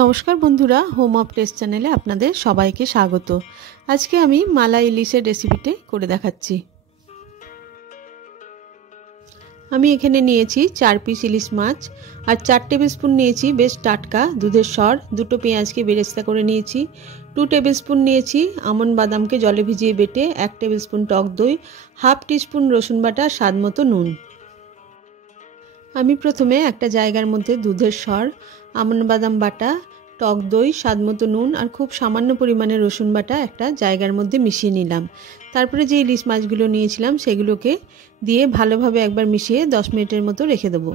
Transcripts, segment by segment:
নমস্কার বন্ধুরা, home of test চ্যানেলে আপনাদের সবাইকে স্বাগত। আজকে আমি মালাই ইলিশের রেসিপিটি করে দেখাচ্ছি। আমি এখানে নিয়েছি 4 পিস ইলিশ মাছ আর 4 টেবিল স্পুন নিয়েছি বেশ টাটকা দুধের সর, দুটো পেঁয়াজকে বেরেস্তা করে নিয়েছি, 2 টেবিল স্পুন নিয়েছি আমন্ড বাদামকে জলে ভিজিয়ে বেটে, 1 টেবিল স্পুন টক দই, হাফ টিস্পুন রসুন বাটা, স্বাদ মতো নুন। আমি প্রথমে একটা জায়গার মধ্যে দুধের সর, আমন্ড বাদাম বাটা, টক দই, স্বাদ মতো নুন আর খুব সামান্য পরিমাণে রসুন বাটা একটা জায়গার মধ্যে মিশিয়ে নিলাম। তারপরে যে ইলিশ মাছগুলো নিয়েছিলাম সেগুলোকে দিয়ে ভালোভাবে একবার মিশিয়ে 10 মিনিটের মতো রেখে দেবো।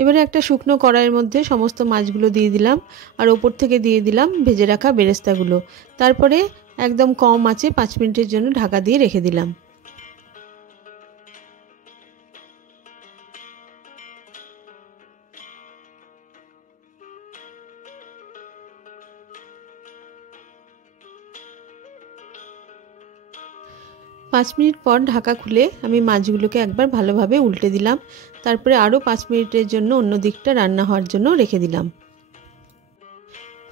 এবারে একটা শুকনো কড়াইয়ের মধ্যে সমস্ত মাছগুলো দিয়ে দিলাম আর ওপর থেকে দিয়ে দিলাম ভেজে রাখা বেরেস্তাগুলো। তারপরে একদম কম আঁচে 5 মিনিটের জন্য ঢাকা দিয়ে রেখে দিলাম। পাঁচ মিনিট পর ঢাকা খুলে আমি মাছগুলোকে একবার ভালোভাবে উল্টে দিলাম। তারপরে আরও 5 মিনিটের জন্য অন্য দিকটা রান্না হওয়ার জন্য রেখে দিলাম।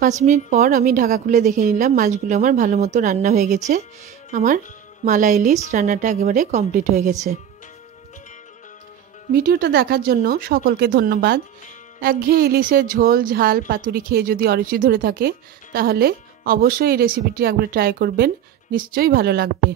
5 মিনিট পর আমি ঢাকা খুলে দেখে নিলাম মাছগুলো আমার ভালো মতো রান্না হয়ে গেছে। আমার মালাই ইলিশ রান্নাটা একেবারে কমপ্লিট হয়ে গেছে। ভিডিওটা দেখার জন্য সকলকে ধন্যবাদ। একঘেয়ে ইলিশের ঝোল ঝাল পাতুরি খেয়ে যদি অরুচি ধরে থাকে তাহলে অবশ্যই এই রেসিপিটি একবার ট্রাই করবেন, নিশ্চয়ই ভালো লাগবে।